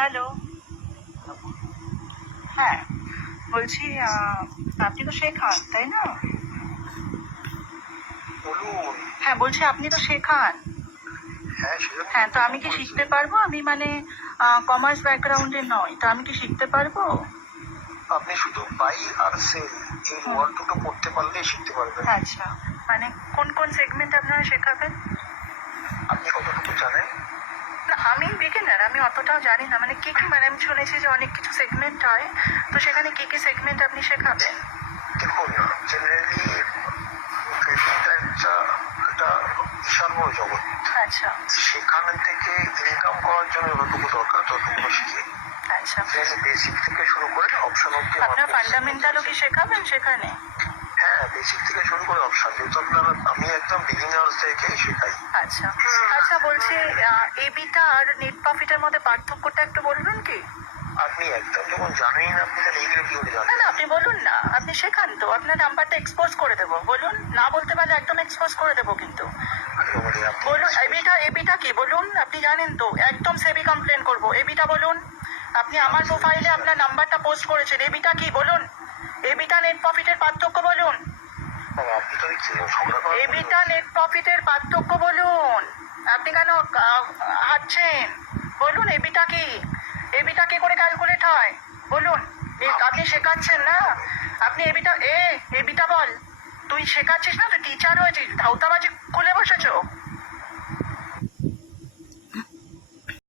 Hello. হ্যাঁ, বলছি আপনি তো শেখান, তাই না? বলুন। হ্যাঁ, বলছি আপনি তো শেখান। হ্যাঁ, তো আমি কি শিখতে পারবো? আমি মানে কমার্স ব্যাকগ্রাউন্ডে নই, তো আমি কি শিখতে পারবো? আপনি শুধু বাই আর সেল এই ওয়ার্ড দুটো পড়তে পারলেই শিখতে পারবেন। আচ্ছা, মানে কোন কোন সেগমেন্ট আপনারা শেখাবেন? আপনি কতটুকু জানেন? না, আমি বিগিনার, আমি অতটাও জানি না। মানে কি কি, মানে আমি শুনেছি যে অনেক কিছু সেগমেন্ট হয়, তো সেখানে কি কি সেগমেন্ট আপনি শেখাবেন? দেখুন, জেনারেলি ট্রেডিংটা একটা বিশাল বড় জগৎ। আচ্ছা সেখান থেকে ইনকাম করার জন্য যতটুকু দরকার ততটুকু শিখে আচ্ছা, বেসিক থেকে শুরু করে অপশন অব্দি আপনার ফান্ডামেন্টালও কি শেখাবেন সেখানে? হ্যাঁ, বেসিক থেকে শুরু করে অপশন, যেহেতু আমি একদম বিগিনার্স থেকে শেখাই। আচ্ছা আচ্ছা, বলছি এবিটা আর নেট প্রফিটের মধ্যে পার্থক্যটা একটু বলবেন কি? আপনি একদম যখন জানেন আপনি তাহলে এইগুলো কি করে না জানেন? না, আপনি বলুন না, আপনি শেখান তো, আপনার নাম্বারটা এক্সপোজ করে দেবো। বলুন, না বলতে পারলে একদম এক্সপোজ করে দেবো কিন্তু। বলুন, এবিটা এবিটা কি বলুন, আপনি জানেন তো, একদম সেবি কমপ্লেন করবো। এবিটা বলুন, আপনি আমার প্রোফাইলে আপনার নাম্বারটা পোস্ট করেছেন। এবিটা কি বলুন, এবিটা নেট প্রফিটের পার্থক্য বলুন। আপনি তো দেখছি ঝগড়া করেন। এবিটা নেট প্রফিটের পার্থক্য বলুন। আপনি কেন হাঁটছেন? বলুন এবিটা কি, এবিটা কি করে ক্যালকুলেট হয় বলুন। আপনি শেখাচ্ছেন না, আপনি এবিটা এবিটা বল। তুই শেখাচ্ছিস না, তুই টিচার হয়েছিস, ধাউতাবাজি খুলে বসেছো।